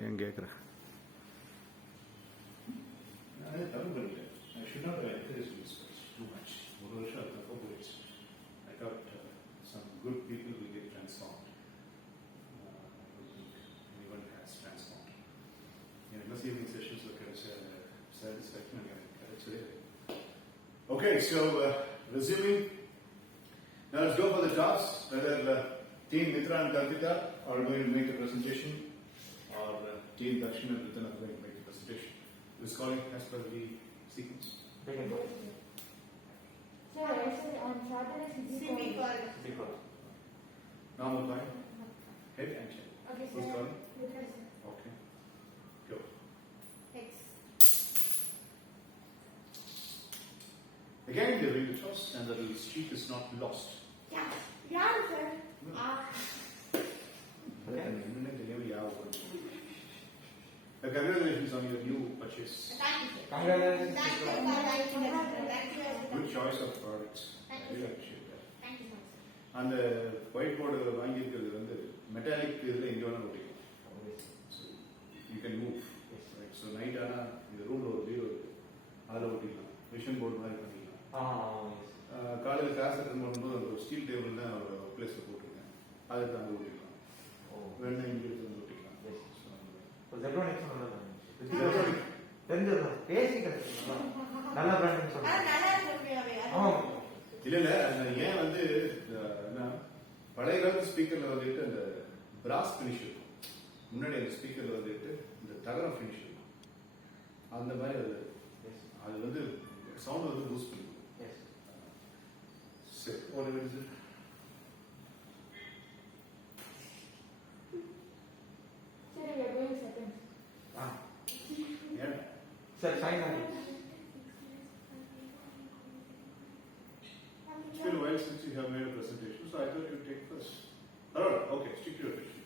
ஏன் கேட்குறேன்? I should not have encouraged this too much. ஒரு வருஷம் அது தப்பா போயிடுச்சு. I thought some good people will get transformed. Anyone has transformed. Unless evening sessions look at satisfaction again. Okay, so resuming. Now let's go for the tasks. Whether Team Mitra and Kalpita are going to make a presentation, or Team Dakshin and Ritan are going to make a presentation. This calling as per the sequence. Sir, I said on Saturday Because. Normal time. Head and check. Okay, Who's sir. calling? Because Okay. Go. X. Again, they read the toss and the streak is not lost. Yeah, sir. Congratulations on your new purchase. Thank you, sir. Congratulations. Good choice of products. I really appreciate that. Thank you, sir. And the whiteboard வாங்கியிருக்கிறது வந்து metallic இதில் எங்கே வேணால் ஓட்டிக்கலாம். So you can move. Right. So night ஆனால் இந்த ரூமில் ஒரு பீரோ இருக்குது, அதில் ஓட்டிக்கலாம். விஷன் போர்டு மாதிரி பண்ணிக்கலாம். காலையில் கிளாஸ் அட்டன் பண்ணும்போது ஒரு ஸ்டீல் டேபிள் தான் ஒரு பிளேஸில் போட்டுருக்கேன், அதுக்கு அங்கே ஓட்டிக்கலாம். வேணா இங்கே எடுத்து வந்து ஓட்டிக்கலாம். நல்ல பிராண்ட் இல்ல இல்ல ஏன் வந்து பழைய காலத்து ஸ்பீக்கர்ல வந்துட்டு அந்த பிராஸ் பினிஷ் இருக்கும், முன்னாடி அந்த ஸ்பீக்கர்ல வந்துட்டு இந்த தகரம் பினிஷ் இருக்கும். அந்த மாதிரி அது வந்து சவுண்ட் வந்து பூஸ்ட் பண்ணும். சரி, ஒரு நிமிஷம். Sir, we are going seconds. Yeah. Sir sign It's been a while since you have made a presentation, so I thought you'd take first. Alright, okay, stick to your question.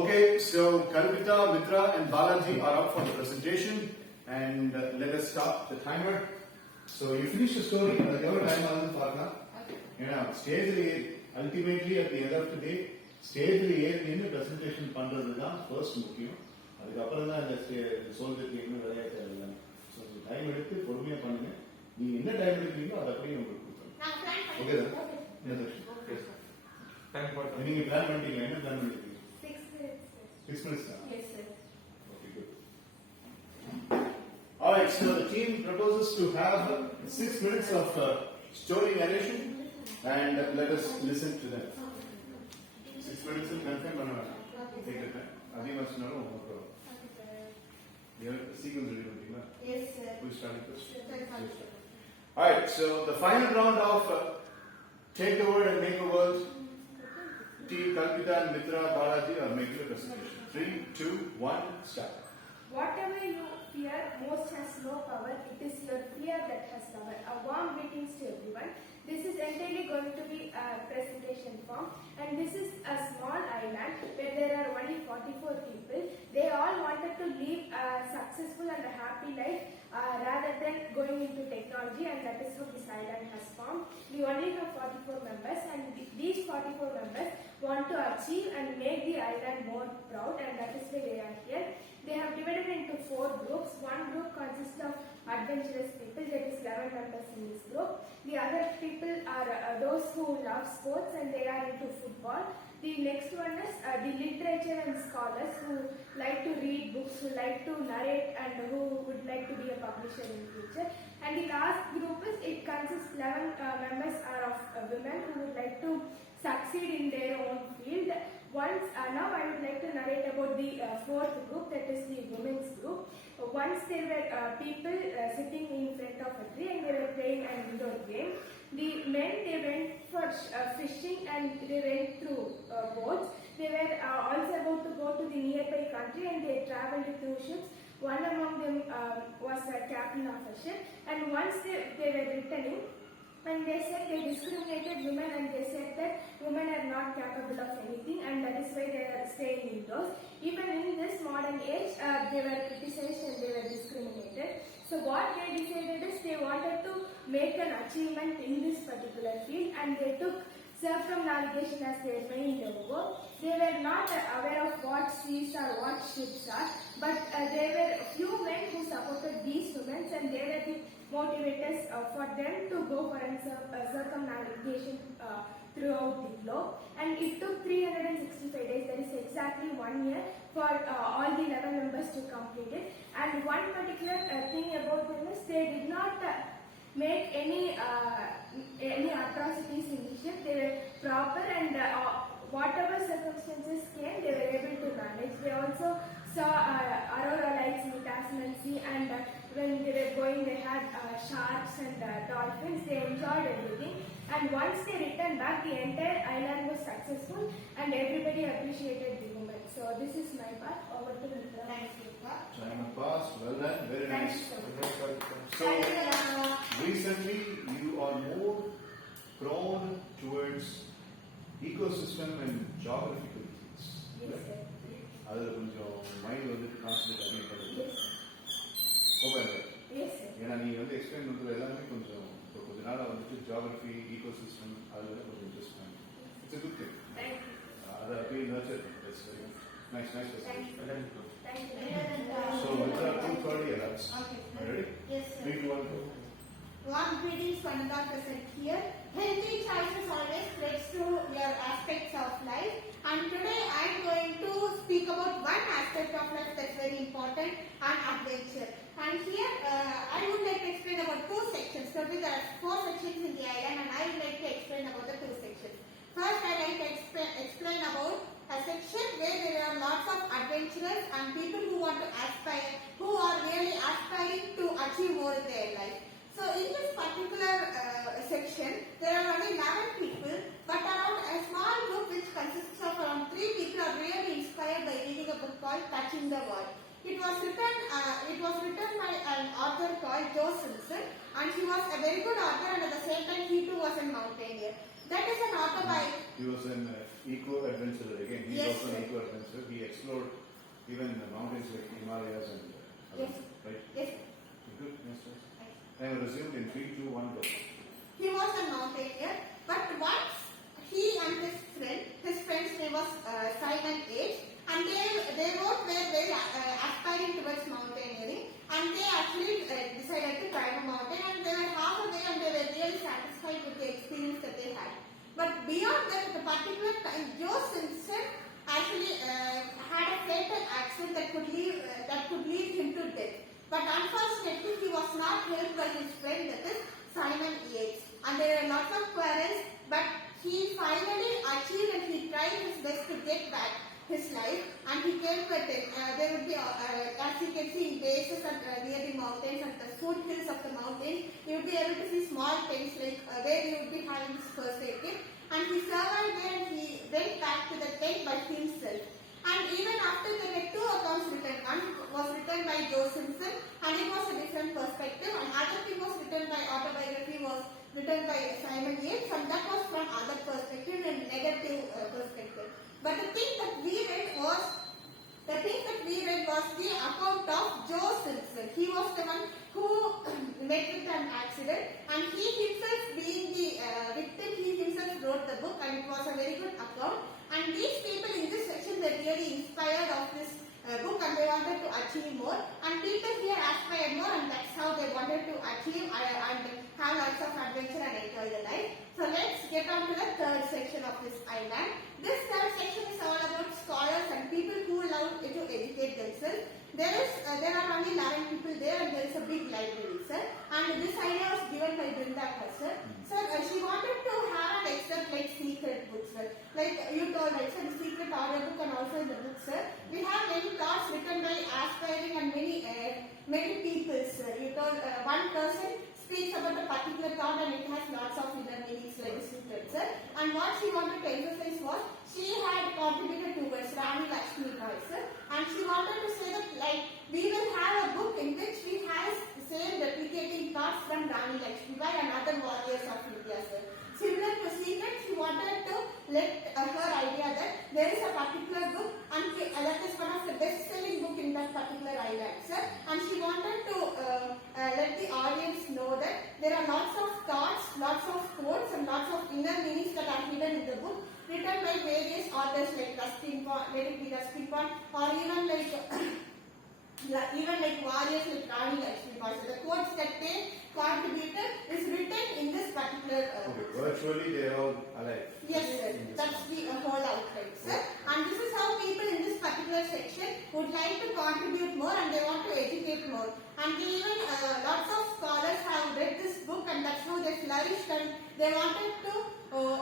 Okay, so Kalpita, Mitra and Balaji are up for the presentation, and let us start the timer. So you finish the story, the time stage ultimately at the end of the day, stage presentation பண்றது தான் first முக்கியம். அதுக்கப்புறம் தான் இந்த சொல்றதுக்கு இன்னும் விளையாட தேவையில்லை. ஸோ டைம் எடுத்து பொறுமையாக பண்ணுங்க. நீங்க என்ன டைம் எடுக்கிறீங்களோ அதை அப்படியே உங்களுக்கு கொடுத்துருங்க. ஓகே சார், நீங்க பிளான் பண்ணிட்டீங்களா? என்ன பிளான் பண்ணிருக்கீங்க? 6 minutes. Yes, sir. Okay, good. Alright, so the team proposes to have 6 minutes of story narration, and let us listen to them. 6 minutes in confirm பண்ண take it. அதே மாதிரி சொன்னாலும் உங்களுக்கு sequence ready பண்ணிட்டீங்களா? Yes, sir. Who is starting first? Alright, so the final round of take the word and make a word. Team Kalpita and Mitra Balaji are making a presentation. 3, 2, 1, start. Whatever you fear most has no power. It is your fear that has power. A warm greetings to everyone. This is entirely going to be a presentation form, and this is a small island where there are only 44 people. They all wanted to live a successful and a happy life rather than going into technology, and that is how this island has formed. We only have 44 members, and these 44 members want to achieve and make the island more proud, and that is why they are here. They have divided into 4 groups. One group consists of adventurous people, that is 11 members in this group. The other people are those who love sports and they are into football. The next one is the literature and scholars who like to read books, who like to narrate, and who would like to be a publisher in future. And the last group is, it consists 11 members are of women who would like to succeed in their own field. Now I would like to narrate about the 4th group, that is the women's group. Once there were people sitting in front of a tree and they were playing an indoor game. The men, they went for fishing and they went through boats. They were also about to go to the nearby country and they travelled through ships. One among them was a captain of a ship, and once they were returning, and they said they discriminated women, and they said that women are not capable of anything, and that is why they are staying indoors. Even in this modern age, they were criticized and they were discriminated. So what they decided is they wanted to make an achievement in this particular field, and they took circumnavigation as their main goal. ago, they were not aware of what seas or what ships are, but there were a few men who supported these women, and they were the motivators for them to go for a circumnavigation throughout the globe. And it took 365 days, that is exactly 1 year, for all the 11 members to complete it. And one particular thing about them is they did not make any atrocities in the ship. They were proper, and whatever circumstances came, they were able to manage. They also saw aurora lights in the Tasman Sea, and when they were going, they had sharks and dolphins. They enjoyed everything. And once they returned back, the entire island was successful, and everybody appreciated the women. So this is my part. Over to Mitra. Thank you. Time passed. Well done. Very Thank nice. you. So, recently you are more prone towards ecosystem and geographical things. Yes, sir. அதில் கொஞ்சம் mind வந்துட்டு concentrate அதிகம் பண்ணுது. Yes, sir. Okay. Yes, sir. ஏன்னா நீங்கள் வந்து explain பண்ணுறது எல்லாமே கொஞ்சம் இப்போ கொஞ்ச நாளாக வந்துட்டு ஜியாகிரஃபி ஈகோசிஸ்டம் அதில் கொஞ்சம் இன்ட்ரெஸ்ட் பண்ணி it's good thing. Thank you. அதை அப்படியே nurture it's very nice Thank you. Thank you. So, with our 2:30 alarms. Okay. Ready? Yes, sir. 3, 2, 1, go. Warm greetings for another present here. Healthy choices always spreads to your aspects of life. And today I am going to speak about one aspect of life that's very important, and adventure. And here I would like to explain about two sections. Today there are 4 sections in the island, and I would like to explain about the 2 sections. First, I like to explain about a section where there are lots of adventurers and people who want to aspire, who are really aspiring to achieve more in their life. So in this particular section, there are only 11 people, but around a small group which consists of around 3 people are really inspired by reading a book called Touching the World. It was written by an author called Joe Simpson, and he was a very good author, and at the same time he too was a mountaineer. That is an autobiography. He was an eco-adventurer again. He is Yes, also an sir. eco-adventurer. He explored even the mountains like Himalayas and Yes. right? Yes. Good. Yes, sir. I have resumed in 3, 2, 1, go. He was a mountaineer, but once he and his friend's name was Simon H, and they both were very aspiring towards mountaineering, and they actually decided to climb a mountain, and they were halfway, and they were really satisfied with the experience that they had. But beyond that, at a particular time, Joe Simpson actually had a fatal accident that could lead him to death. But unfortunately, he was not helped by his friend, that is Simon Yates. And there were lots of quarrels, but he finally achieved, and he tried his best to get back his life, and he came to it. There would be, as you can see, in bases near the mountains, at the foothills of the mountains, you would be able to see small tents like where you would be having his first aid kit. And he survived there, and he went back to the tent by himself. And even after there were 2 accounts written. One was written by Joe Simpson, and it was a different perspective. And other thing was written by autobiography was written by Simon Yates, and that was from other perspective and negative perspective. But the thing that we read was the account of Joe Simpson. He was the one who met with an accident, and he himself, being the victim, he himself wrote the book, and it was a very good account. And these people in this section were really inspired of this book, and they wanted to achieve more. And people here aspired more, and that's how they wanted to achieve and have lots of adventure and enjoy the life. So let's get on to the 3rd section of this island. This 3rd section is all about scholars and people who love to educate themselves. There are only 11 people there, and there is a big library, sir. And this idea was given by Brinda sir. Sir, she wanted to have an excerpt like secret books, sir. Like you told, right, sir, the secret audio book and also in the book, sir. We have many thoughts written by aspiring and many people, sir. You told one person speaks about a particular thought, and it has lots of inner meanings like the secret, sir. And what she wanted to emphasize was she had contributed towards Rani Lakshmi Roy, sir. And she wanted to say that like we will have a book in which she has the same replicating thoughts from Rani Lakshmi Roy and other warriors of India, sir. Similar to secret, she wanted to let her idea that there is a particular book, and that is one of the best-selling book in that particular island, sir. And she wanted to let the audience know that there are lots of thoughts, lots of quotes, and lots of inner meanings that are hidden in the book. written by various authors like Ruskin Bond, let it be Ruskin Bond, or even like warriors like Rani Lakshmi. So the quotes that they contributed is written in this particular Okay, virtually they are all alive. yes, sir. That's the whole outline, sir. And this is how people in this particular section would like to contribute more and they want to educate more. And even lots of scholars have read this book and that's how they flourished and they wanted to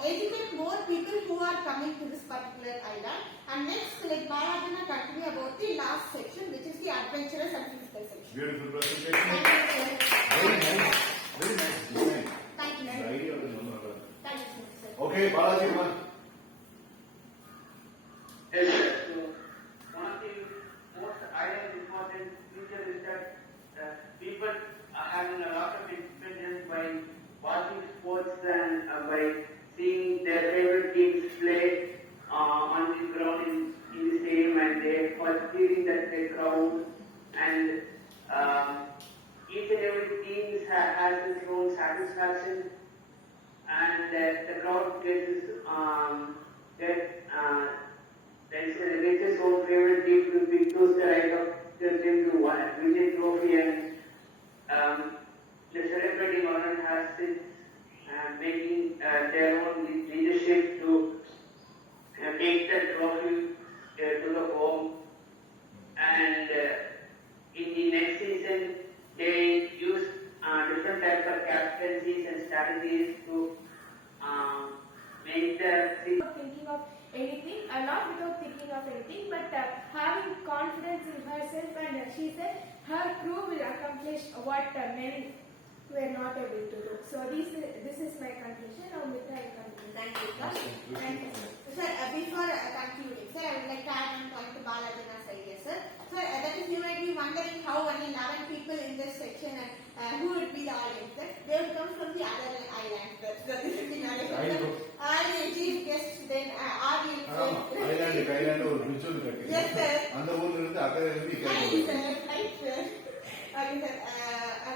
educate more people who are coming to this particular island. And next, let Bharadana continue about the last section, which is the adventurous and physical section. Beautiful presentation. Thank you, sir. Very nice. Very nice design. Thank you, The sir. idea of the number. Thank you, sir. Okay, Balaji, man. Yes, sir. So, one of the most important features is that people are having a lot of experience by watching sports and by seeing their favorite teams play on the ground in the stadium, and they are feeling that the crowd and each and every team has its own satisfaction, and the crowd gets its own favorite team to be choose the right of the team to win the trophy, and the celebrating owner has its making their own leadership to take the trophy to the home, and in the next season they use different types of captaincies and strategies to make the Thinking of anything, not without thinking of anything, but having confidence in herself, and she said her crew will accomplish what many were not able to do. So this is my conclusion. Now Mitra will continue. Thank you, sir. And sir, before concluding, sir, I would like to add one point to Baladana's idea, sir. Sir, that is, you might be wondering how only 11 people in this section and who would be the audience, sir. They would come from the other island, sir. So this is the narration. Are you chief guest then? Are you? Island ஒரு bridge ஒன்று கட்டி Yes, sir. அந்த ஊர்ல இருந்து அக்கறை இருந்து Right, கேட்டு sir. Right, sir. Okay, sir.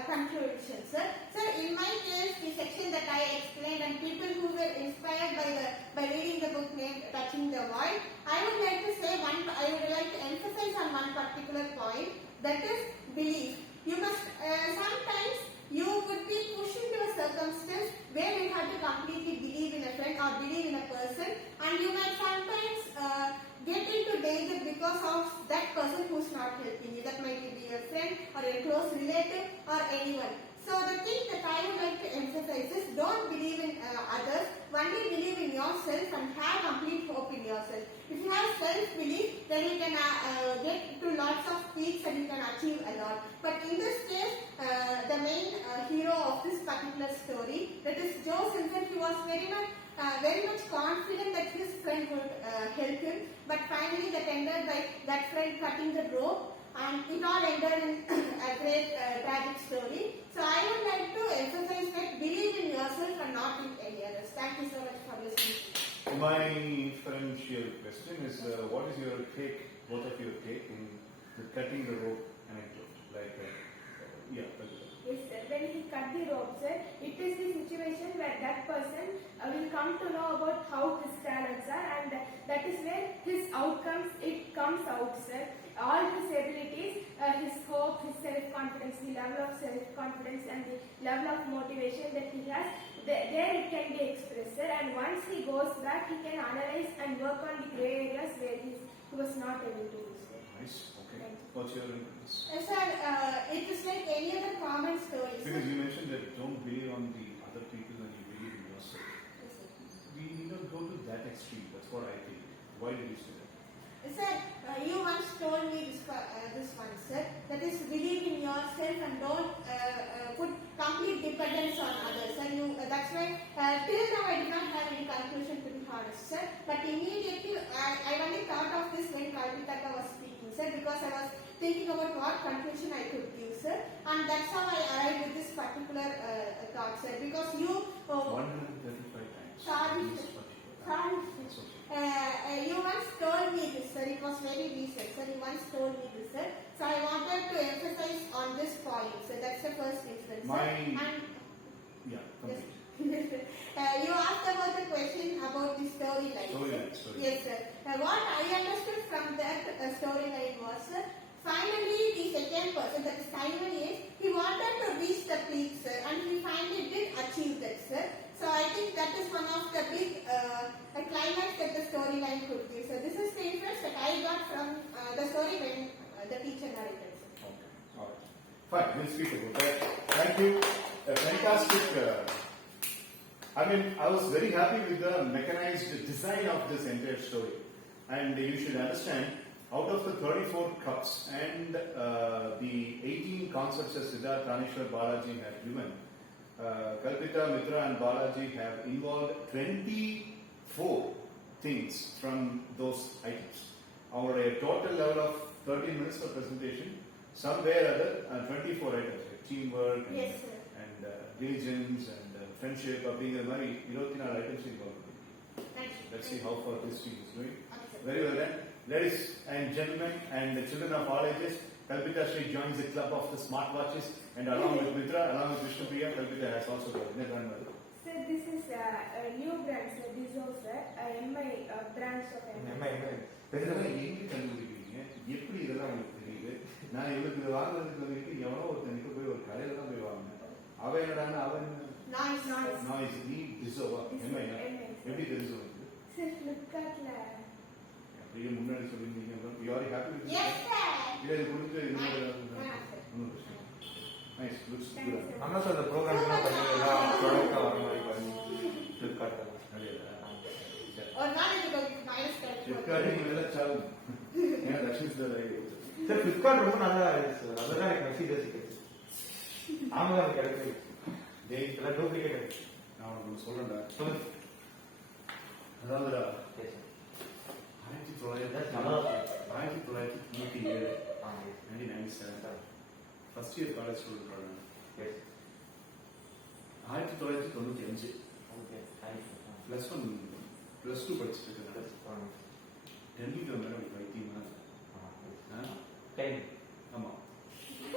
Conclusion, sir. Sir, in my case, the section that I explained and people who were inspired by reading the book named Touching the Void, I would like to say I would like to emphasize on one particular point, that is belief. You must sometimes you would be pushed into a circumstance where you have to completely believe in a friend or believe in a person, and you might sometimes get into danger because of that person who's not helping you. That might be your friend or a close relative or anyone. So the thing that I would like to emphasize is don't believe in others, only believe in yourself and have complete hope in yourself. If you have self-belief, then you can get to lots of peaks and you can achieve a lot. But in this case, the main hero of this particular story, that is Joe Simpson, he was very much confident that his friend would help him, but finally that ended by that friend cutting the rope, and it all ended in a great tragic story. So I would like to emphasize that believe in yourself and not in any others. Thank you so much for listening. My French question is, what is your take, both of your take in the cutting the rope anecdote? Like, Yes, sir. When he cut the rope, sir, it is the situation where that person will come to know about how his talents are, and that is where his outcomes, it comes out, sir. All his abilities, his hope, his self-confidence, the level of self-confidence and the level of motivation that he has, there it can be expressed, sir. And once he goes back, he can analyze and work on the grey areas where he was not able to do, sir. nice, okay. What's your input? Sir, it is like any other common story. Because you mentioned that don't believe on the other people and you believe in yourself. Yes, sir. We need not go to that extreme. That's what I think. Why did you say that? Sir, you once told me this one, sir, that is believe in yourself and don't put complete dependence on others. And that's why till now I did not have any conclusion, to be honest, sir. But immediately I only thought of this when Kalpitaka was speaking, sir, because I was thinking about what conclusion I could give, sir. And that's how I arrived with this particular thought, sir. Because you 135 times. Sorry, This sir. particular- Sorry, It's sir. okay. You once told me this, sir. It was very recent, sir. You once told me this, sir. So I wanted to emphasize on this point, sir. That's the first instance, sir. My- And Yeah, complete. You asked about the question about the storyline. Storyline. Yes, sir. What I understood from that storyline was, finally the second person, that is Simon, he wanted to reach the peak, sir, and he finally did achieve that, sir. So I think that is one of the big climax that the storyline could give. So this is the interest that I got from the story when the teacher narrated. Okay. All right. Fine. We'll speak about that. Thank you. A fantastic. I was very happy with the mechanized design of this entire story, and you should understand. Out of the 34 cups and the 18 concepts that Siddharth, Tanishwar, Balaji have given, Kalpita, Mitra and Balaji have involved 24 things from those items. Our total level of 13 minutes for presentation, somewhere or other, 24 items, like teamwork and, Yes, and diligence and friendship, அப்படிங்கிற மாதிரி 24 items involved. Thank you. Let's see how far this team is doing. Okay. Very well done. Ladies and gentlemen and the children of all ages, Kalpita Sri joins the club of the smartwatches, and along with Mitra, along with Vishnupriya, Kalpita has also got a grandmother. Sir, this is a new brand, sir. This is also a MI branch of MI. எங்க கண்டுபிடிக்கிறீங்க? எப்படி இதெல்லாம் உங்களுக்கு தெரியுது? நான் இவளுக்கு இதை வாங்குறதுக்கு வந்துட்டு எவனோ ஒருத்தனுக்கு போய் ஒரு கடையில தான் போய் வாங்கினேன். அவன் என்னடான்னா அவன் நாய்ஸ் நீ டிசோவா எம்ஐ எப்படி தெரிஞ்சு வந்து Sir, Flipkartல அப்படியே முன்னாடி சொல்லியிருந்தீங்க. You are happy with Yes, sir. இதை கொடுத்து நைஸ் லுக்ஸ் குட். அண்ணா சார் இந்த ப்ரோக்ராம் எல்லாம் பண்ணீங்களா? ப்ராடக்டா வர மாதிரி பண்ணி ஃபிளிப்கார்ட்ல ஒரு நாளைக்கு மைனஸ் ஃபிளிப்கார்ட்டிங் இதெல்லாம் சாவு. ஏன்னா லட்சுமி சார் சார் ஃபிளிப்கார்ட் ரொம்ப நல்லா இருக்கு சார். அதெல்லாம் எனக்கு மெசேஜ் கிடைச்சு. ஆமாம் கிடைக்குது. இதெல்லாம் டூப்ளிகேட். நான் உங்களுக்கு சொல்றேன்டா. சொல்லுங்க. அதாவது 1997 ஃபர்ஸ்ட் இயர் காலேஜ் ஸ்டூடெண்ட். 1995 +1 +2 படிச்சுட்டு இருக்கேன். டெல்லிக்கு மேலே ஒரு வைத்தியமா ஆமா.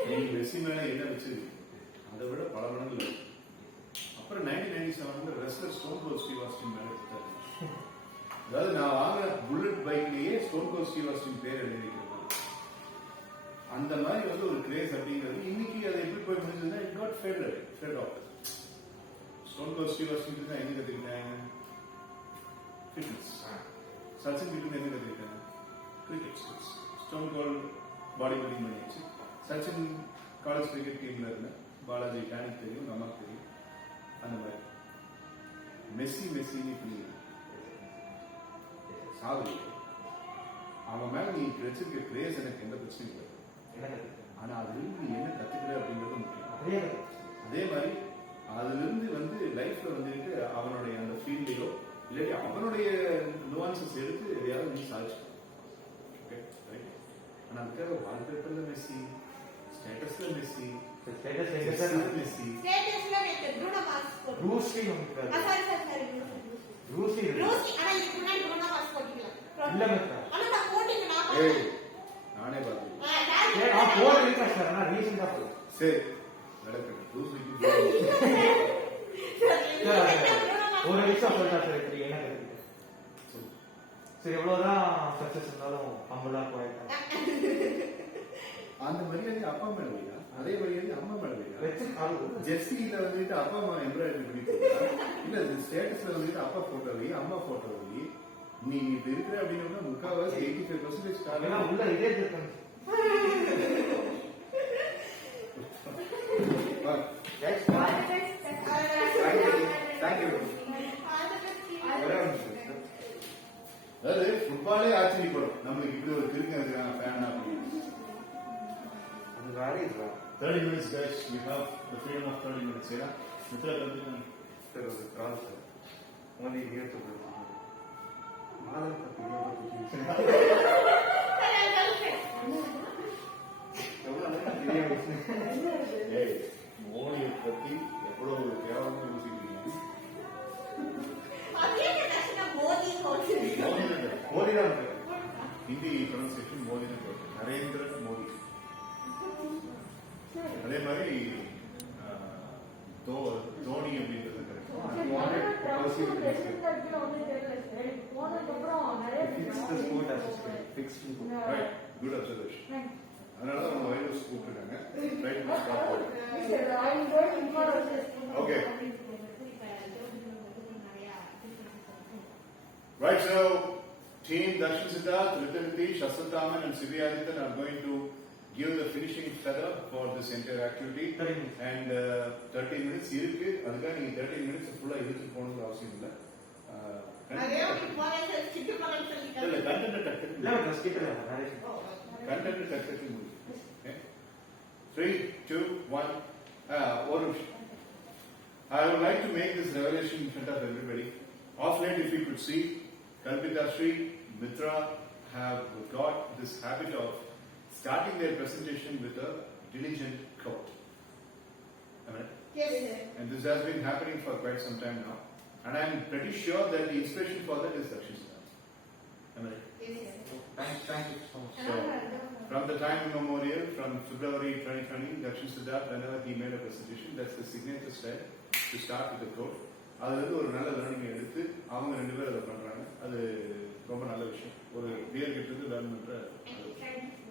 நீங்க மெஸ்ஸி மேலே என்ன வச்சு அதை விட பல மடங்கு. அப்புறம் 1997 wrestler Stone Cold Steve Austin மேலே எடுத்தாரு. அதாவது நான் வாங்கின புல்லட் பைக்லயே ஸ்டோன் கோல்ட் ஸ்டீவ் ஆஸ்டின் பேர் எழுதிக்கிறது. அந்த மாதிரி வந்து ஒரு கிரேஸ் அப்படிங்கிறது இன்னைக்கு அதை எப்படி போய் முடிஞ்சதுன்னா it got fade off. Stone Cold Steve Austin தான் எங்க கத்துக்கிட்டேன்? ஃபிட்னஸ். சச்சின் கிட்ட எங்க கத்துக்கிட்டேன்? Cricket skills. Stone Cold body building பண்ணியாச்சு. சச்சின் காலேஜ் கிரிக்கெட் டீம்ல இருந்தேன். பாலாஜி டேனிக் தெரியும், நமக்கு தெரியும். அந்த மாதிரி மெஸ்ஸின்னு பண்ணி சாதனை. அவன் மேல நீ வச்சிருக்க கிரேஸ் எனக்கு எந்த பிரச்சனையும் இல்லை. ஆனா அதுல இருந்து நீ என்ன கத்துக்கிற அப்படிங்கிறது முக்கியம். அதே மாதிரி அதுல இருந்து வந்து லைஃப்ல வந்துட்டு அவனுடைய அந்த ஃபீல்டையோ இல்லாட்டி அவனுடைய நுவான்சஸ் எடுத்து எதையாவது நீ சாதிச்சு. Okay right. ஆனா அதுக்காக வால்பேப்பர்ல மெஸ்ஸி, ஸ்டேட்டஸ்ல மெஸ்ஸி, மெஸ்ஸி ஸ்டேட்டஸ்ல எனக்கு ப்ரூனோ மார்ஸ் போட்டு ரூஸ்லி நமக்கு சாரி ரூஸ்லி ஆனா இதுக்கு முன்னாடி ப்ரூனோ மார்ஸ் போட்டீங்களா? இல்ல மிஸ்டர். ஆனா நான் போட்டீங்க நான் நானே பார்த்தேன். நான் போர் இருக்கா சார். நான் ரீசன்ட்டா போய் சரி நடக்கட்டும். ரூஸ்லிக்கு ஒரு நிமிஷம் சொல்றா சார். இப்படி என்ன கிடைக்குது? சரி எவ்வளவுதான் சக்சஸ் இருந்தாலும் ஹம்பிளா போயிட்டேன். அந்த மரியாதை அப்பா மேல வையா, அதே மரியாதை அம்மா மேல வையா. ஜெர்சியில வந்துட்டு அப்பா அம்மா எம்ப்ராய்டரி பண்ணிட்டு இல்ல ஸ்டேட்டஸ்ல வந்துட்டு அப்பா போட்டோ வை, அம்மா போட்டோ வை. நீ இப்ப இருக்கிற அப்படின்னா முக்காவாசி 85% உள்ள இதே இருக்கு. அதாவது ஃபுட்பாலே ஆச்சரியப்படும் நம்மளுக்கு இப்படி ஒரு கிரிக்கெட் இருக்காங்க ஃபேன் அப்படின்னு. 30 minutes guys, we have the freedom of 30 minutes. Yeah, Mitra continue. Sir, the cross only here to the mother ஏய் மோடியை பத்தி எவ்வளவு ஒரு கேவலமா யோசிக்கிறீங்க. மோடி தான் ஹிந்தி ப்ரொனன்சியேஷன் மோடி தான் போட்டு நரேந்திர மோடி. அதே மாதிரி தோனி அப்படின்றது correct. Fix the sport as a sport. Fixed sport. Right. Good observation. அதனால தான் அவங்க வைரஸ் கூப்பிட்டுருக்காங்க. Okay. Right, so team Dakshin Siddharth, Ritaniti, Shaswathaman and Sivyadithan are going to give the finishing feather for this entire activity. 30 minutes. And 30 minutes இருக்கு. அதுக்காக நீங்க 30 minutes ஃபுல்லா இழுத்து போகணும்னு அவசியம் இல்லை. அதே ஒரு போனஸ் ஸ்கிப் பண்ணி சொல்லிட்டாங்க. இல்ல கண்டென்ட் டக்கு. இல்ல நான் ஸ்கிப் பண்ணல. கண்டென்ட் டக்கு முடியும். Okay. 3, 2, 1. One நிமிஷம். I would like to make this revelation in front of everybody. Of late, if you could see, Kalpita Sri, Mitra have got this habit of starting their presentation with a diligent quote. Am I right? Yes, sir. And this has been happening for quite some time now. And I am pretty sure that the inspiration for that is Dakshin Siddharth. Am I right? Yes, sir. Thank you so much. So, from the time immemorial, from February 2020, Dakshin Siddharth, whenever he made a presentation, that's the signature style to start with the quote. அதுல இருந்து ஒரு நல்ல learning எடுத்து அவங்க ரெண்டு பேரும் அதை பண்றாங்க. அது ரொம்ப நல்ல விஷயம். ஒரு பியர் கிட்ட இருந்து லேர்ன் பண்ற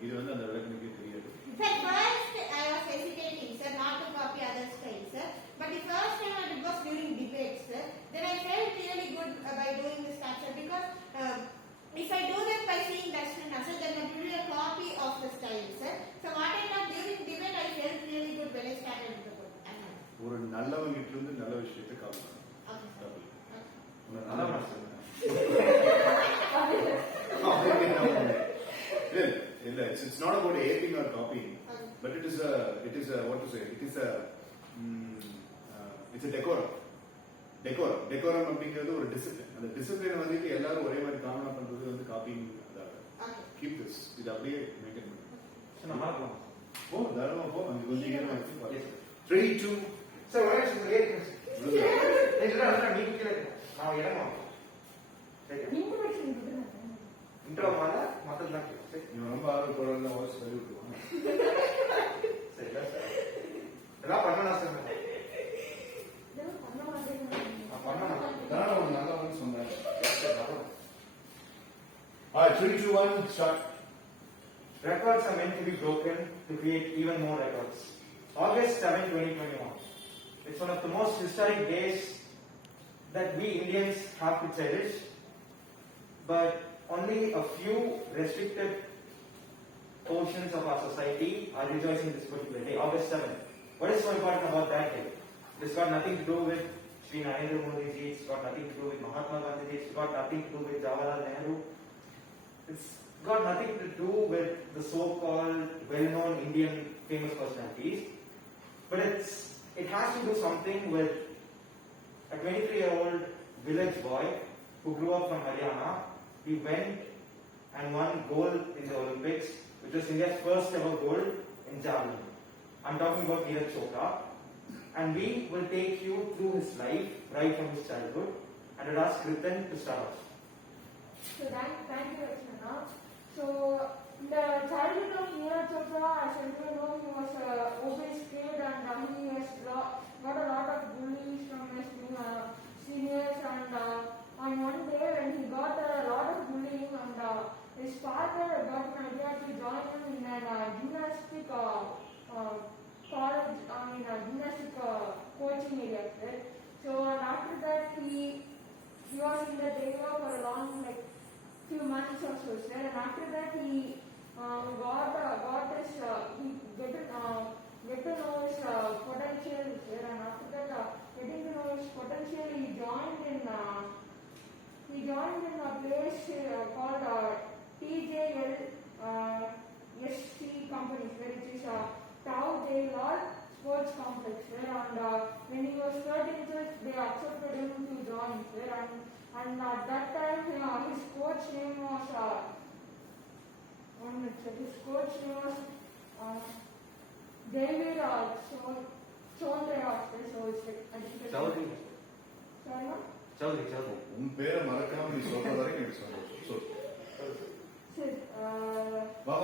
இது வந்து அந்த விளக்கணுக்கே தெரியாது. Sir, first I was hesitating, sir, not to copy other styles, sir. But the first time it was during debates, sir. Then I felt really good by doing this structure because if I do that by seeing Dakshin, sir, then I will do a copy of the style, sir. So what I done during debate, I felt really good when I started with the book. ஒரு நல்லவங்க கிட்ட இருந்து நல்ல விஷயத்தை காப்பாங்க. It's not about aping or copying, but it is a what to say? It's a decorum. Decorum அப்படிங்கிறது ஒரு discipline. அந்த டிசிப்ளினை வந்துட்டு எல்லாரும் ஒரே மாதிரி காமனா பண்றது வந்து காப்பிங். Keep this. இது அப்படியே மெயின்டைன் பண்ணுங்க. ஓ தாராளமா போ. அங்க கொஞ்சம் நேரம் இருக்கு. 3, 2. சார் ஒரே நிமிஷம் வெயிட் பண்ணுங்க. இல்ல நீங்க கேளுங்க. நான் இடமா. சரி. இன்ட்ரோ மால மத்ததெல்லாம் கேளு. நீ ரொம்ப ஆர்வப்படுறதா வாய்ஸ் சொல்லி விட்டுவாங்க. சரி சார். எல்லாம் பண்ணணும் sir. Alright, 3, 2, 1, start. Records are meant to be broken to create even more records. August 7, 2021. It's one of the most historic days that we Indians have to cherish, but only a few restricted portions of our society are rejoicing this particular day, August 7. What is so important about that day? It's got nothing to do with Sri Narendra Modi ji, it's got nothing to do with Mahatma Gandhi ji, it's got nothing to do with Jawaharlal Nehru. It's got nothing to do with the so-called well-known Indian famous personalities, but it has to do something with a 23-year-old village boy who grew up from Haryana. He went and won gold in the Olympics, which was India's first ever gold in javelin. I'm talking about Neeraj Chopra. And we will take you through his life right from his childhood. And I'll ask Ritan to start off. So thank you, Rachana. So the childhood of Neeraj Chopra, as everyone knows, he was obese kid and he has got a lot of bullies from his seniors. And on one day when he got a lot of bullying, and his father got an idea to join him in a gymnastic college, gymnastic coaching area. Right? So and after that he was in the area for a long few months or so, sir. And after that he got this he get to know his potential, sir. And after that getting to know his potential, he joined in a place called TJL SC company, which is Tau Jailal Sports Complex, and when he was 13 years, they accepted him to join, and at that time his coach name was David Chondra. So it's Chaudhary. Sorry, no? Chaudhary. உன் பேரை மறக்காம நீ சொல்ற வரைக்கும் எனக்கு சந்தோஷம். Sir, வா.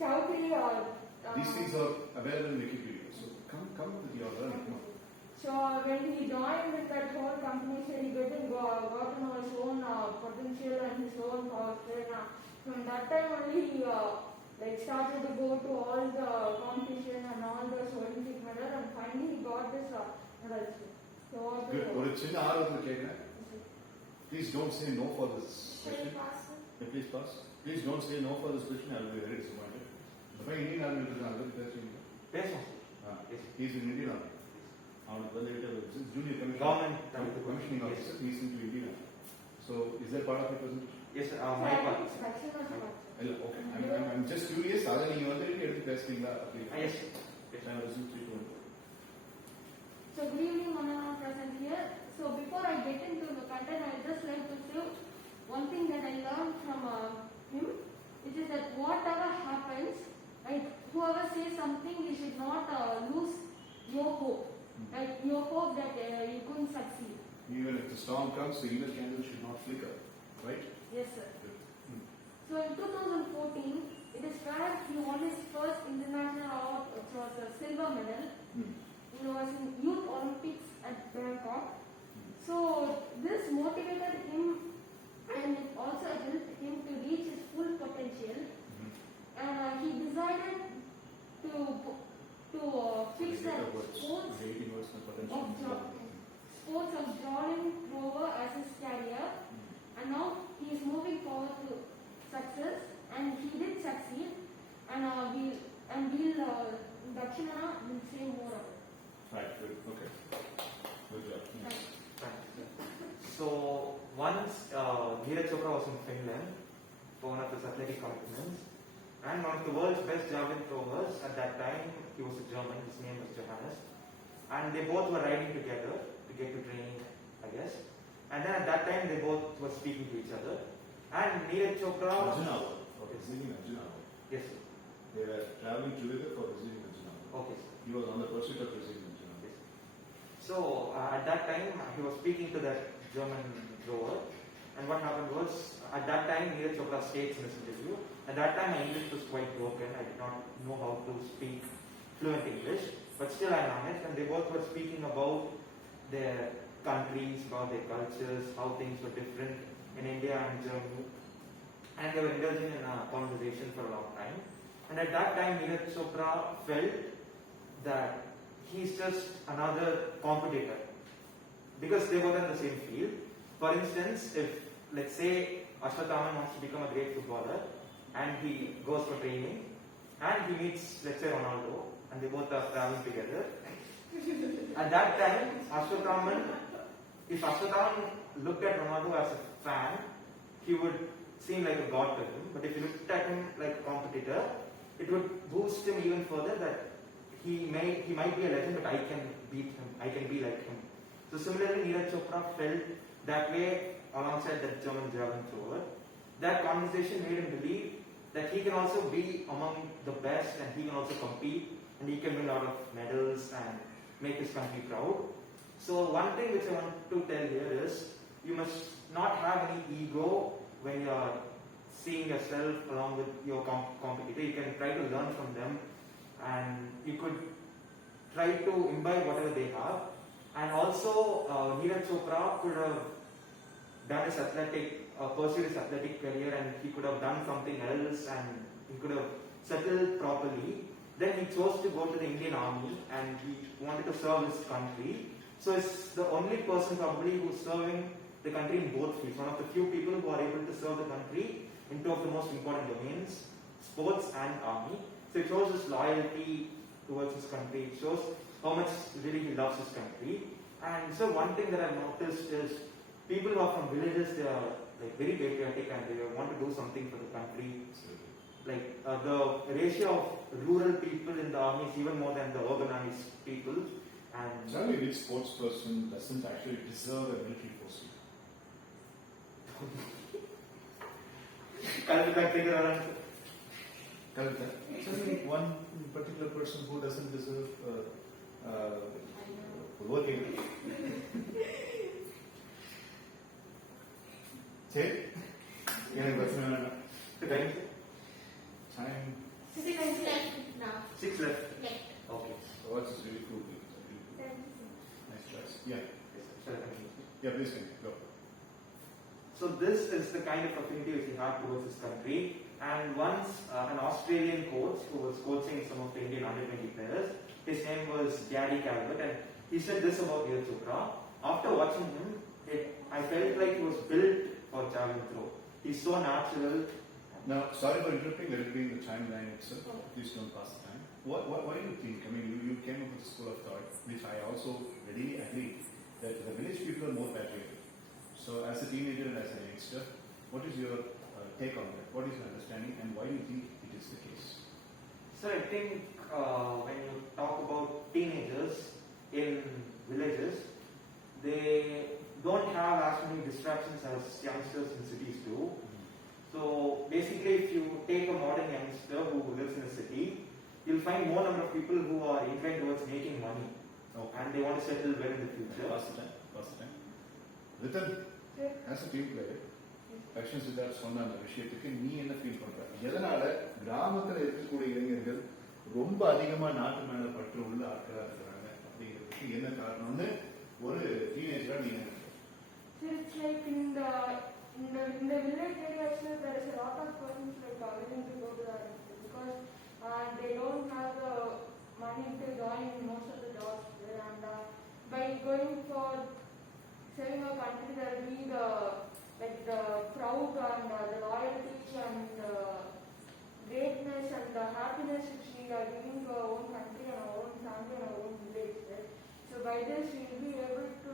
Chaudhary or These things are available in Wikipedia. So come with your learning. so when he companies where he got to know his own potential and his own power. From that time only he like started to go to all the competition and all the Olympic medal, and finally he got this medal. So what Good. ஒரு சின்ன ஆர்வத்தில் கேட்கிறேன். Please don't say no for this question. Yeah, please pass. Please don't say no for this question. I will be very disappointed. The way Indian Army is not good. பேசுவோம். He is in Indian Army. அவனுக்கு வந்து junior Government commissioning officer. He is in Indian Army. So is that part of your presentation? Yes, my part. Okay. I'm just curious. அதை நீங்க வந்து எடுத்து பேசுறீங்களா? Yes. I was So good evening, Manana present here. So before I get into the content, I would just like to say one thing that I learned from him, which is that whatever happens, right, whoever says something, you should not lose your hope. Like your hope that you couldn't succeed. Even if the storm comes, the inner candle should not flicker, right? Yes, sir. So in 2014, it is where he won his first international award, which was a silver medal. It was in Youth Olympics at Bangkok. So this motivated him, and it also helped him to reach his full potential. And he decided to fix that sports of javelin thrower as his career. And now he is moving forward to success, and he did succeed. And Dakshina will say more of it. Right, good, okay. Good job. Yes. So once Neeraj Chopra was in Finland for one of his athletic competitions, and one of the world's best javelin throwers at that time, he was a German, his name was Johannes, and they both were riding together to get to training, I guess. And then at that time they both were speaking to each other. And Neeraj Chopra... Arjuna, receiving Arjuna. Yes, sir. They were traveling together for receiving Arjuna. Okay, sir. He was on the pursuit of receiving Arjuna. Yes. So at that time he was speaking to that German thrower, and what happened was, at that time Neeraj Chopra states in this interview, at that time my English was quite broken, I did not know how to speak fluent English, but still I managed, and they both were speaking about their countries, about their cultures, how things were different in India and Germany, and they were indulging in a conversation for a long time. And at that time Neeraj Chopra felt that he's just another competitor, because they were in the same field. For instance, if let's say Ashwatthama wants to become a great footballer, and he goes for training, and he meets, let's say, Ronaldo, and they both are traveling together. At that time, if Ashwatthama looked at Ronaldo as a fan, he would seem like a god to him. But if he looked at him like a competitor, it would boost him even further that he might be a legend, but I can beat him, I can be like him. So similarly, Neeraj Chopra felt that way alongside that German javelin thrower. That conversation made him believe that he can also be among the best, and he can also compete, and he can win a lot of medals and make his country proud. So one thing which I want to tell here is, you must not have any ego when you are seeing yourself along with your competitor. You can try to learn from them, and you could try to imbibe whatever they have. And also Neeraj Chopra could have done his pursued his athletic career, and he could have done something else, and he could have settled properly. Then he chose to go to the Indian Army, and he wanted to serve his country. So he's the only person probably who's serving the country in both fields. One of the few people who are able to serve the country in two of the most important domains, sports and army. So it shows his loyalty towards his country. It shows how much really he loves his country. And so one thing that I've noticed is, people who are from villages, they are like very patriotic, and they want to do something for the country. Like the ratio of rural people in the army is even more than the urbanized people. And tell me, which sports person doesn't actually deserve a military posting? Tell me one particular person who doesn't deserve working. Say? Time. 6 left now. 6 left. Left. Okay. So what's this really cool? Nice choice. Yeah. Yes, sir. So this is the kind of affinity which he had towards his country. And once an Australian coach who was coaching some of the Indian under-20 players, his name was Gary Calvert, and he said this about Neeraj Chopra. After watching him, I felt like he was built for javelin throw. He's so natural. Now, sorry for interrupting, let it be in the timeline itself. Please don't pass the time. Why do you think, I mean, you came up with a school of thought, which I also readily agree, that the village people are more patriotic. So, as a teenager and as a youngster, what is your take on that? What is your understanding and why do you think it is the case? So I think when you talk about teenagers in villages, they don't have as many distractions as youngsters in cities do. So basically, if you take a modern youngster who lives in a city, you'll find more number of people who are inclined towards making money, and they want to settle well in the future. Pass the time. Ritan, as a team player, Actions with that சொன்ன அந்த விஷயத்துக்கு நீ என்ன feel பண்ற? எதனால கிராமத்துல இருக்கக்கூடிய இளைஞர்கள் ரொம்ப அதிகமா நாட்டு மேல பற்று உள்ள ஆட்களா இருக்கிறாங்க அப்படிங்கிறதுக்கு என்ன காரணம்னு ஒரு டீனேஜரா நீ என்ன? It's like in the village areas there is a lot of persons like willing to go to that because they don't have the money to join in most of the jobs there, and by going for saving our country there will be the proud and the loyalty and greatness and the happiness which we are giving to our own country and our own family and our own village, right? So by this we will be able to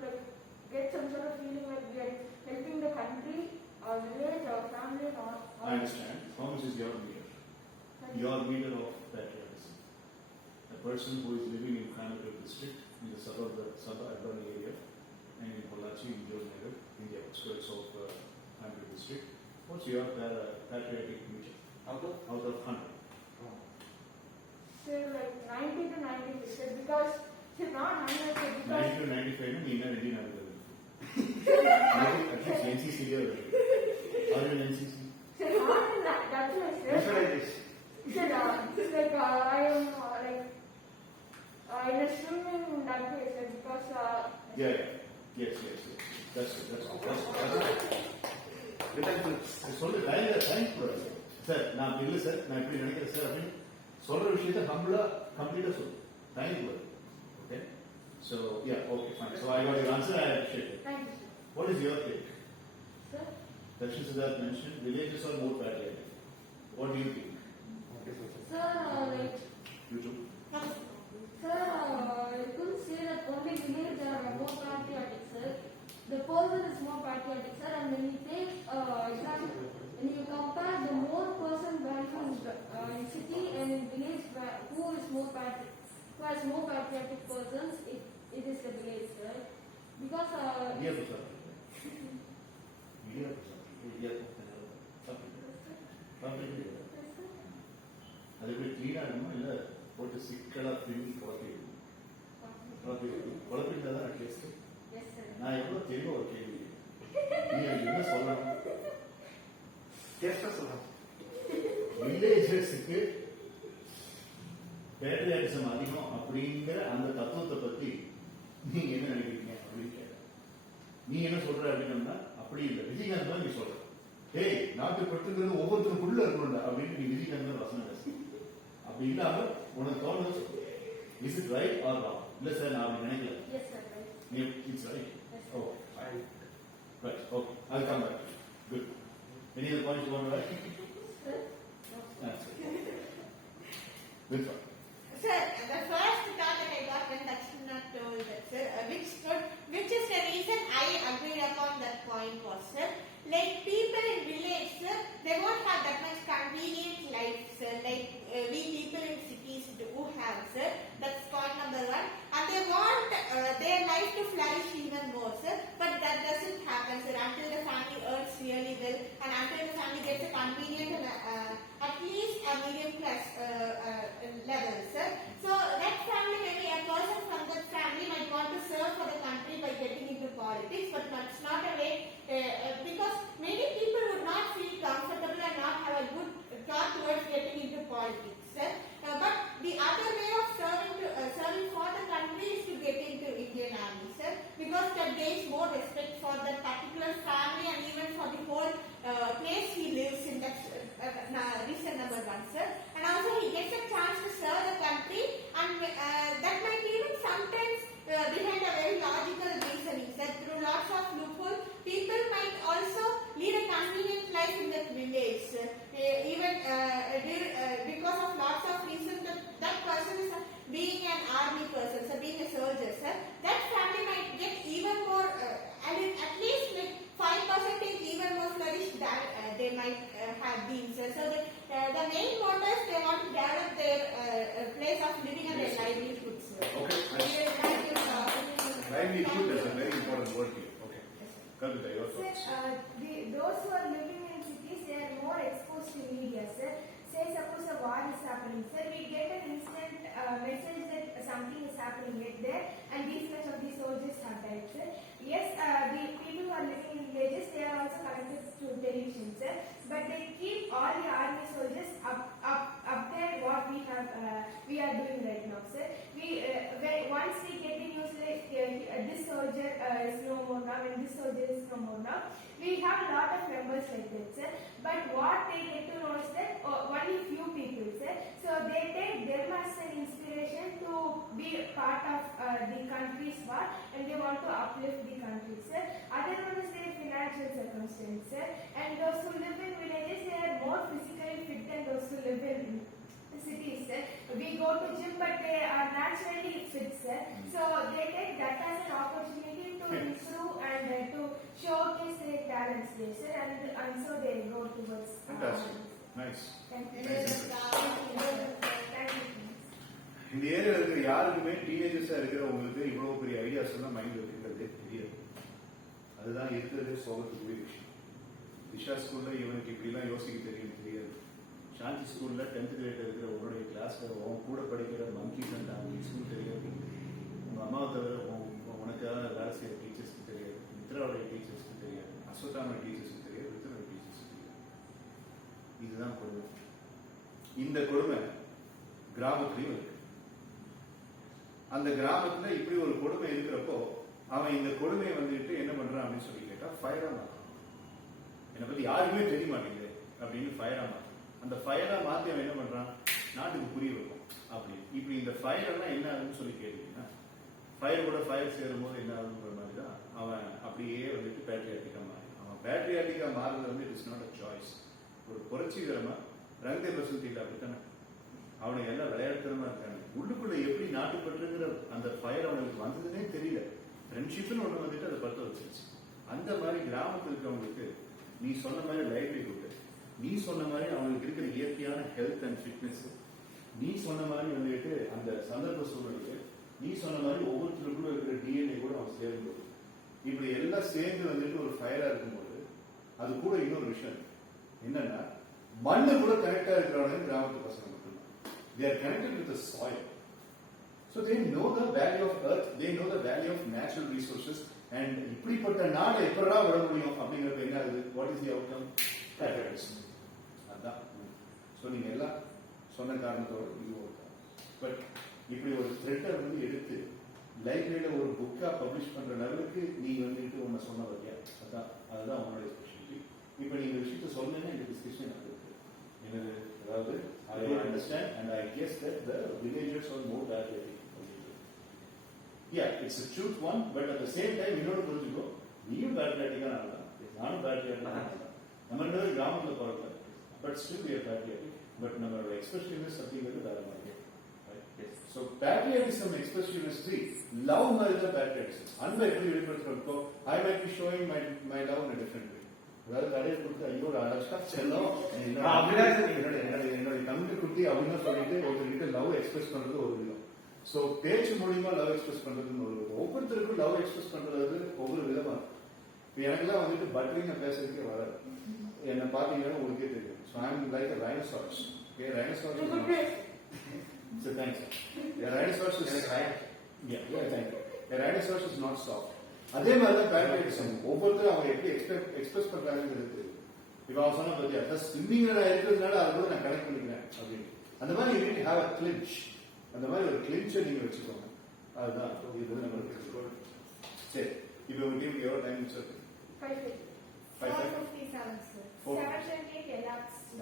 get some sort of feeling like we are helping the country, our village, our family and all. I understand. How much is your meter? Your meter of patriotism. A person who is living in Kanapur district in the suburban area and in Pollachi, in Jodhnagar, in the outskirts of Kanapur district. What's your patriotic meter? Out of 100? Say like 90 to 96 because it's not 100 because 90 to 95 நீ என்ன ready நடக்குது? At least NCC are you in NCC? That's my Visualize. It's like I am in a swimming that way because Yes. That's சொல்லு time கூடாது sir. நான் இல்லை sir, நான் இப்படி நினைக்கிறேன் சார் அப்படின்னு சொல்ற விஷயத்தை ஹம்பிளா கம்ப்ளீட்டா சொல்லு. டைம் கூடாது. Okay. So okay, fine. So I got your answer. I appreciate it. Thank you, sir. What is your take? Sir? Dakshin Siddharth mentioned villages are more patriotic. What do you think? Sir, You too? Sir, I couldn't say that only village are more patriotic, sir. The person is more patriotic, sir, and when you take when you compare the more person values in city and in village, who has more patriotic persons, it is the village, sir. Because அது எப்படி கிளீனா இருக்கணுமா இல்ல போட்டு சிக்கலா பிரிஞ்சு குழப்பிட்டு தான் at least நான் எவ்வளவு தெளிவா ஒரு கேள்வி நீ என்ன சொல்லணும்? வில்லேஜர்ஸுக்கு பேட்ரியாட்டிசம் அதிகம் அப்படிங்கிற அந்த தத்துவத்தை பத்தி நீங்க என்ன நினைக்கிறீங்க அப்படின்னு கேட்ட. நீ என்ன சொல்ற அப்படின்னா அப்படி இல்லை, விஜயகாந்த் தான் நீ சொல்ற. ஏய், நாட்டு பற்றுங்கிறது ஒவ்வொருத்தருக்குள்ள இருக்கணும்ல அப்படின்னு நீ விஜயகாந்த் வசனம் பேச. அப்படி இல்லாம உனக்கு தோணுது is it right or wrong? இல்ல சார் நான் அப்படி நினைக்கல. It's right. Oh, right. Okay, I'll come back. Good. Any other points you want to write? That's it. Good one. Sir, the first thought that I got when Lakshmana told that, sir, which is the reason I agreed upon that point was, sir, like people in village, sir, they won't have that much convenient life, sir, like we people in cities do have, sir. That's point number one. And they want their life to flourish even more, sir. But that doesn't happen, sir, until the family earns really well and until the family gets a convenient and at least a medium class level, sir. So that family, maybe a person from that family might want to serve for the country by getting into politics, but that's not a way because many people soldiers, sir, that family might get even more, at least like 5% even more flourished than they might have been, sir. So the main motive is they want to develop their place of living and their livelihood, sir. Okay. Thank you, sir. Livelihood is a very important word here. Okay. Kavita, your thoughts? Those who are living in cities, they are more exposed to media, sir. Say suppose a war is happening, sir, we get an instant message that something is happening right there and these much of the soldiers have died, sir. Yes, the people who are living in villages, they are also connected to television, sir, but they keep all the army soldiers up there what we are doing right now, sir. Once we get the news like this soldier is no more now and this soldier is no more now, we have a lot of members like that, sir. But what they get to know is that only few people, sir. So they take them as an inspiration to be part of the country's war and they want to uplift the country, sir. Other one is their financial circumstance, sir. And those who live in villages, they are more physically fit than those who live in cities, sir. We go to gym, but they are naturally fit, sir. So they take that as an opportunity to improve and to showcase their talents, there, sir. And so they go towards. Fantastic. Nice. Thank you. Thank you. இந்த ஏரியாவில் இருக்கிற யாருக்குமே டீனேஜர்ஸாக இருக்கிற உங்களுக்கு இவ்வளோ பெரிய ideas எல்லாம் மைண்டில் இருக்கிறதே தெரியாது. அதுதான் இருக்கிறதே சோகத்துக்குரிய விஷயம். திஷா ஸ்கூலில் இவனுக்கு இப்படிலாம் யோசிக்க தெரியாது. சாந்தி ஸ்கூலில் 10th கிரேட் இருக்கிற உன்னுடைய கிளாஸில் உன் கூட படிக்கிற மங்கி ஃப்ரெண்ட் அவங்களுக்கு தெரியாது. உங்கள் அம்மாவை தவிர உனக்காக வேலை செய்கிற டீச்சர்ஸ்க்கு தெரியாது. மித்ராவுடைய டீச்சர்ஸ்க்கு தெரியாது. அஸ்வத்தாம டீச்சர்ஸ்க்கு தெரியாது. மித்ரோட டீச்சர்ஸ்க்கு தெரியாது. இதுதான் கொடுமை. இந்த கொடுமை கிராமத்துலையும் இருக்கு. அந்த கிராமத்துல இப்படி ஒரு கொடுமை இருக்கிறப்போ அவன் இந்த கொடுமையை வந்துட்டு என்ன பண்றான் அப்படின்னு சொல்லி கேட்டா ஃபயரா மாற்றான். என்னை பத்தி யாருக்குமே தெரிய மாட்டேங்குது அப்படின்னு ஃபயரா மாற்றான். அந்த ஃபயரா மாத்தி அவன் என்ன பண்றான், நாட்டுக்கு புரிய வைக்கும் அப்படி. இப்படி இந்த ஃபயர் எல்லாம் என்ன ஆகுதுன்னு சொல்லி கேட்டீங்கன்னா, ஃபயர் கூட ஃபயர் சேரும் போது என்ன ஆகுதுன்ற மாதிரி தான் அவன் அப்படியே வந்துட்டு பேட்ரியாட்டிக்கா மாறி. அவன் பேட்ரியாட்டிக்கா மாறுறது வந்து it is not a choice. ஒரு புரட்சிகரமா ரங்கதே பசுத்தில அப்படித்தானே அவனுக்கு எல்லாம் விளையாட்டுத்தனமா இருக்காங்க. உள்ளுக்குள்ள எப்படி நாட்டுப்பற்றுங்கிற அந்த ஃபயர் அவனுக்கு வந்ததுன்னே தெரியல. ஃப்ரெண்ட்ஷிப்னு ஒண்ணு வந்துட்டு அதை பற்ற வச்சிருச்சு. அந்த மாதிரி கிராமத்தில் இருக்கிறவங்களுக்கு நீ சொன்ன மாதிரி லைவ்லிஹுட், நீ சொன்ன மாதிரி அவங்களுக்கு இருக்கிற இயற்கையான ஹெல்த் அண்ட் ஃபிட்னஸ், நீ சொன்ன மாதிரி வந்துட்டு அந்த சந்தர்ப்ப சூழலுக்கு, நீ சொன்ன மாதிரி ஒவ்வொருத்தருக்குள்ள இருக்கிற டிஎன்ஏ கூட அவன் சேரும்போது இப்படி எல்லாம் சேர்ந்து வந்துட்டு ஒரு ஃபயரா இருக்கும்போது அது கூட இன்னொரு விஷயம் என்னன்னா, மண்ணு கூட கனெக்டா இருக்கிறவங்க கிராமத்து பசங்க மட்டும்தான். They are connected with the soil. So they know the value of earth, they know the value of natural resources, and இப்படிப்பட்ட நாடை எப்படா விட முடியும் அப்படிங்கிறது என்ன ஆகுது? What is the outcome? Patriotism. அதான். ஸோ நீங்க எல்லாம் சொன்ன காரணத்தோட இது ஒரு பட் இப்படி ஒரு த்ரெட்டை வந்து எடுத்து லைப்ரரியில ஒரு புக்கா பப்ளிஷ் பண்ற லெவலுக்கு நீங்க வந்துட்டு உன்னை சொன்ன வரையா அதுதான் உங்களுடைய ஸ்பெஷாலிட்டி. இப்போ நீங்க விஷயத்த சொன்னீங்கன்னா இந்த டிஸ்கஷன் நடக்குது. என்னது அதாவது I don't understand and I guess that the villagers are more patriotic. Yeah, it's a truth one, but at the same time இன்னொரு புரிஞ்சுக்கோ, நீயும் பேட்ரியாட்டிக்கான ஆள் தான், நானும் பேட்ரியாட்டிக்கான ஆள் தான். நம்ம ரெண்டு பேரும் கிராமத்தில் பிறக்கல, but still we are patriotic. But நம்மளோட எக்ஸ்பிரஷனிவ்னஸ் அப்படிங்கிறது வேற மாதிரி. ஸோ பேட்ரியாட்டிசம் எக்ஸ்பிரஷனிவ்னஸ் லவ் மாதிரி தான் பேட்ரியாட்டிசம். அன்பை எப்படி வெளிப்படுத்துறப்போ I might be showing my love in a different way. அதாவது கடையை கொடுத்து ஐயோ அழகா செல்லம் என்னுடைய தம்பி குட்டி அப்படின்னு சொல்லிட்டு ஒருத்தர்கிட்ட லவ் எக்ஸ்பிரஸ் பண்றது ஒரு விதம். ஸோ பேச்சு மூலியமா லவ் எக்ஸ்பிரஸ் பண்றதுன்னு ஒரு விதம். ஒவ்வொருத்தருக்கும் லவ் எக்ஸ்பிரஸ் பண்றது ஒவ்வொரு விதமா இருக்கும். இப்போ எனக்குலாம் வந்துட்டு பட்ரிங்க பேசுறதுக்கே வராது. என்னை பார்த்தீங்கன்னா உங்களுக்கே தெரியும். So I am like a rhinoceros. Okay, rhinoceros is not. So thanks. A rhinoceros is thank you. A rhinoceros is not soft. அதே மாதிரி தான் பேட்ரியாட்டிசம். ஒவ்வொருத்தரும் அவங்க எப்படி எக்ஸ்பிரஸ் பண்றாங்கிறது. இப்போ அவன் சொன்ன பத்தியா ஸ்விம்மிங்ல நான் இருக்கிறதுனால அதை கூட நான் கனெக்ட் பண்ணிக்கிறேன் அப்படின்னு. அந்த மாதிரி you need have a clinch. அந்த மாதிரி ஒரு கிளின்ச்சை நீங்க வச்சுக்கோங்க. அதுதான் இது வந்து நம்ம சரி. இப்போ உங்க டீமுக்கு எவ்வளவு டைம் வச்சிருக்கு? 5:57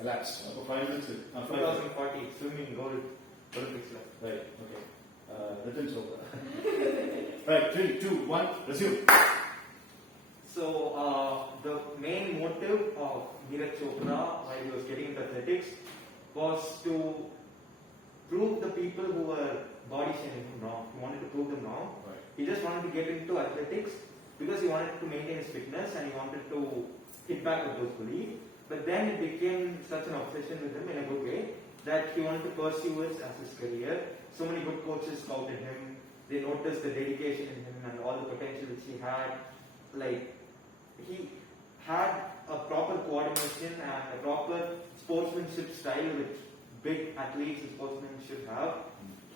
elapsed. அப்போ 5 minutes. 2040 swimming gold Olympics. Right. Okay. Ritin Chopra. Right. 3, 2, 1. Resume. So the main motive of Neeraj Chopra while he was getting into athletics was to prove the people who were body shaming him wrong. He wanted to prove them wrong. Right. He just wanted to get into athletics because he wanted to maintain his fitness and he wanted to hit back with those bullies. But then it became such an obsession with him in a good way that he wanted to pursue it as his career. So many good coaches scouted him. They noticed the dedication in him and all the potential which he had. Like, he had a proper coordination and a proper sportsmanship style which big athletes and sportsmen should have.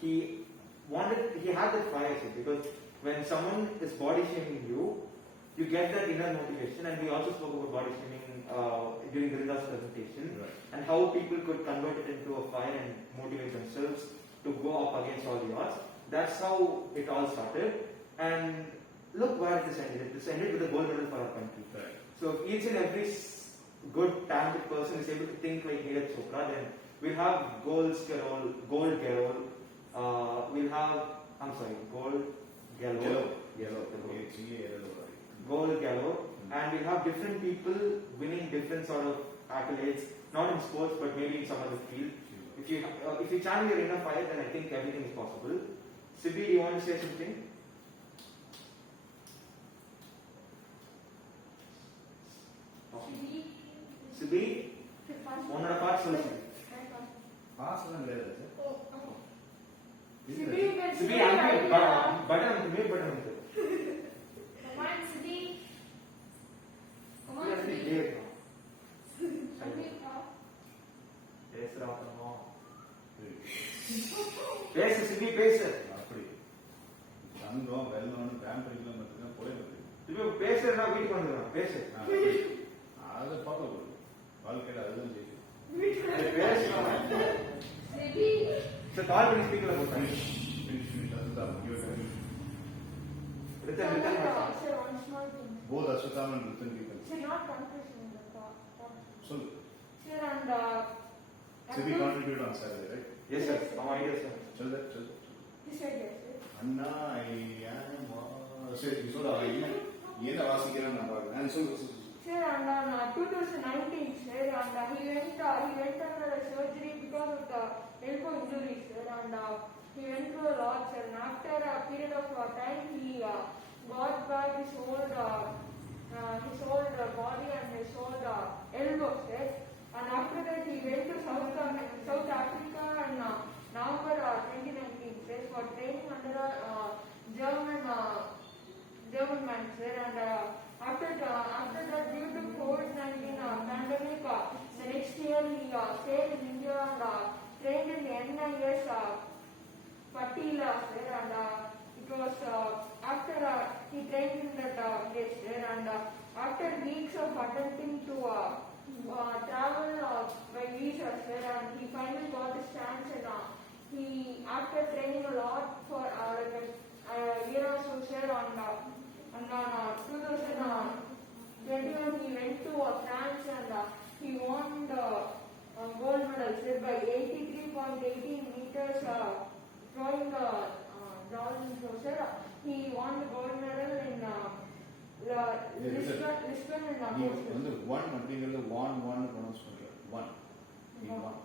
He had that fire because when someone is body shaming you, you get that inner motivation. And we also spoke about body shaming during Girida's presentation, Right. and how people could convert it into a fire and motivate themselves to go up against all the odds. That's how it all started. And look where it ended. It ended with a gold medal for our country. Right. So if each and every good, talented person is able to think like Neeraj Chopra, then we'll have gold Gallo, gold Gallo, Gallo, gold Gallo, and we'll have different people winning different sort of accolades, not in sports but maybe in some other field. If you channel your inner fire, then I think everything is possible. Sibi, do you want to say something? Sibi, one of the parts of பாஸ்லாம் கிடையாது sir. Sibi, I'm button mute button. Come on, Siddhi. Come on, Sibi. Siddhi. பேசு CP பேசு. அப்படி தங்கம் வெள்ளம் பேம்பரிங்லாம் மட்டும்தான் போயிடுது. இப்போ பேசுறதுனா வீட்டுக்கு வந்துடலாம். பேசு. அதை பார்க்க போகுது வாழ்க்கையில் அதுதான் செய்யுது. பேசலாம். Siddhi. சார் கால் பண்ணி ஸ்பீக்கர்ல போட்டாங்க. அதுதான் written Sir, one small thing. Both Ashwatthaman written people. Sir, not conclusion in the thought. சொல்லு. Sir, and Sibi contribute on Saturday, right? Yes sir, our idea sir. சொல்லு சொல்லு. This idea, sir. அண்ணா சரி சொல்ல என்ன வாசிக்கிறேன்னு நான் பார்க்குறேன். சொல்லு சொல்லு. Sir, and on 2019, sir, and he went under a surgery because of the elbow injury, sir, and he went through a lot, sir. And after a period of time, he got back his old body and his old elbow, sir. And after that, he went to South Africa in November 2019, sir, for training under a German man, sir. And after that, due to COVID-19 pandemic, the next year he stayed in India and trained in the MSES Patila, sir. And it was after he trained in that place, sir. And after weeks of attempting to travel by visa, sir, and he finally got his chance. And he, after training a lot for like a year or so, sir, and on 2021 he went to France and he won the gold medal, sir, by 83.18 meters throwing javelin throw, sir. He won the gold medal in Lisbon and நீ வந்து one அப்படிங்கிறது one pronounce பண்ற one நீ one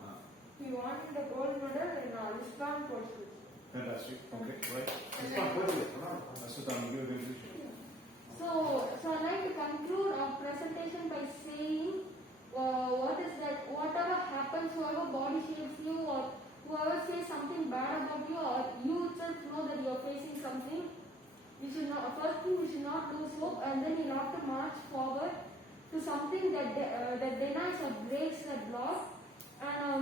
he won the gold medal in Lisbon, Portugal. Fantastic. Okay, right. Aswatthama, give a conclusion. So I'd like to conclude our presentation by saying what is that whatever happens, whoever body shames you or whoever says something bad about you or you itself know that you are facing something, we should not, first thing we should not lose hope, and then you have to march forward to something that denies or breaks that block. And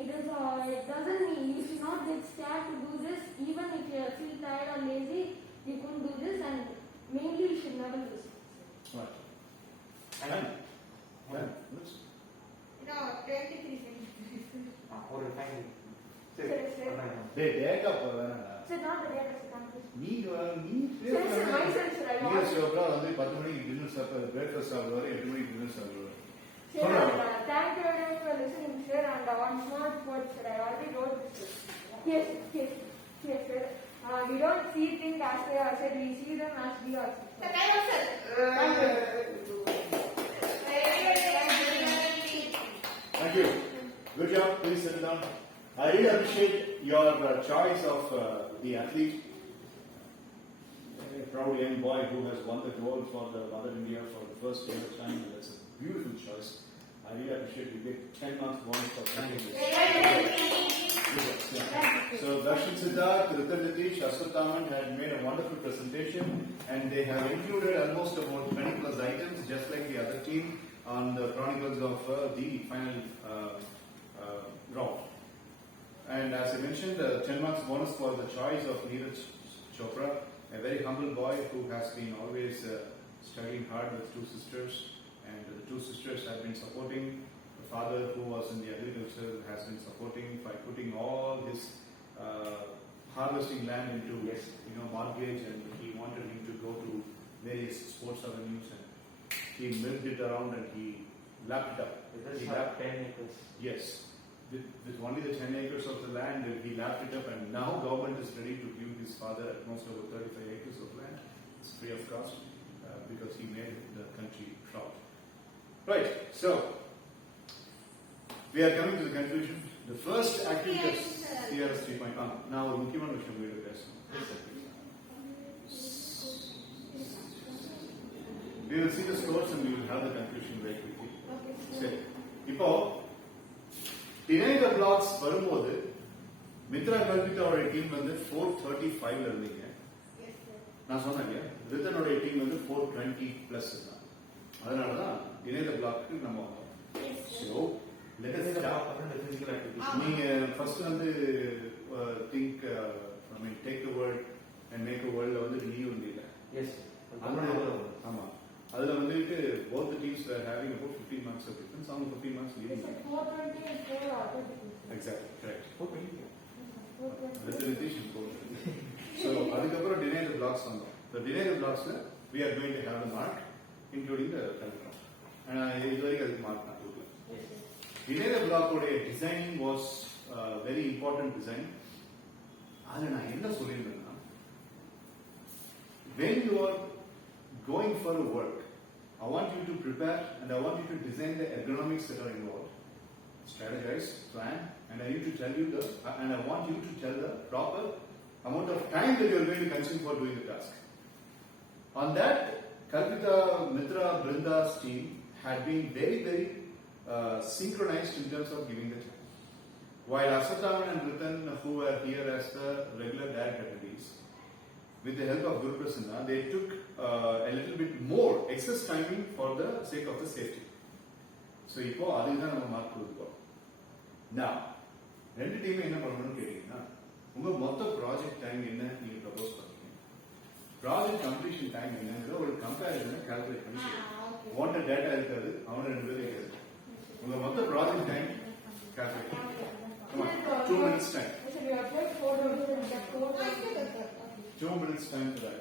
it doesn't mean you should not get scared to do this, even if you feel tired or lazy, you couldn't do this, and mainly you should never lose. Right. And Looks. 23 seconds. ஒரு fine Sir, sir. டேய் take up வேணாடா. Sir, not the data, sir, conclusion. நீ Sir, sir, myself, sir, I want. Neeraj Chopra வந்து 10 மணிக்கு dinner சாப்பிடுவாரு, breakfast சாப்பிடுவாரு, 8 மணிக்கு dinner சாப்பிடுவாரு. Sir, thank you very much for listening, sir, and one small point, sir, I already wrote this, sir. Yes, sir. We don't see things as they are, sir, we see them as we are, sir. Sir, I also. Thank you. Thank you. Good job. Please sit down. I really appreciate your choice of the athlete, a proud young boy who has won the gold for the Mother India for the first ever time. That's a beautiful choice. I really appreciate you get 10 marks bonus for thanking this. So Darshan Siddharth, Ritan Nitish, Ashwathaman had made a wonderful presentation, and they have included almost about 20 plus items, just like the other team, on the chronicles of the final round. And as I mentioned, 10 marks bonus for the choice of Neeraj Chopra, a very humble boy who has been always studying hard with two sisters, and the two sisters have been supporting. The father, who was in the agriculture, has been supporting by putting all his harvesting land into mortgage, and he wanted him to go to various sports avenues, and he milked it around and he lapped it up. He have 10 acres. Yes. With only the 10 acres of the land, he lapped it up, and now government is ready to give his father at most over 35 acres of land. It's free of cost because he made the country proud. Right, so we are coming to the conclusion. The first activity is TRS 3.1. Now, Mukhiman Vishnu will address. We will see the scores and we will have the conclusion very quickly. Okay. Now, deny the blocks வரும்போது Mitra கல்பிதாவோட team வந்து 435ல இருந்தீங்க. நான் சொன்னேன் இல்லையா, ரித்தனோட team வந்து 420 plus இருந்தாங்க. அதனால தான் deny the block-க்கு நம்ம வந்தோம். So, let us start. நீங்க ஃபர்ஸ்ட் வந்து think take the word and make a world வந்து நீ வந்து இல்ல. Yes. ஆமா. அதுல வந்துட்டு both the teams were having about 15 marks of difference. Some 15 marks leading. 420 and 4 auto difference. Exactly, correct. 420. With the repetition. So, adukapra deny the blocks on the deny the blocks we are going to have the mark including the calculus. And iduvai adukku mark na kodukla. Deny the block oda designing was very important design. Adha na enna sollirundana, when you are going for a work, I want you to prepare and I want you to design the ergonomics that are involved. Strategize, plan, and I need to tell you and I want you to tell the proper amount of time that you are going to consume for doing the task. On that, Kalpita, Mitra, Brinda's team had been very, very synchronized in terms of giving the time. While Ashwathaman and Ritan, who were here as the regular direct attendees, with the help of Guru Prasanna, they took a little bit more excess timing for the sake of the safety. So, இப்போ அதுதான் நம்ம mark கொடுப்போம். Now, ரெண்டு team என்ன பண்ணணும்னு கேட்டீங்கன்னா, உங்க மொத்த ப்ராஜெக்ட் டைம் என்ன நீங்க ப்ரப்போஸ் பண்றீங்க, ப்ராஜெக்ட் கம்ப்ளீஷன் டைம் என்னங்கிற ஒரு கம்பேரிசனை கால்குலேட் பண்ணி வாண்டட் டேட்டா இருக்காது, அவன ரெண்டு பேரும் இருக்காது. உங்க மொத்த ப்ராஜெக்ட் டைம் கால்குலேட் பண்ணுங்க. 2 minutes time. 2 minutes time for that.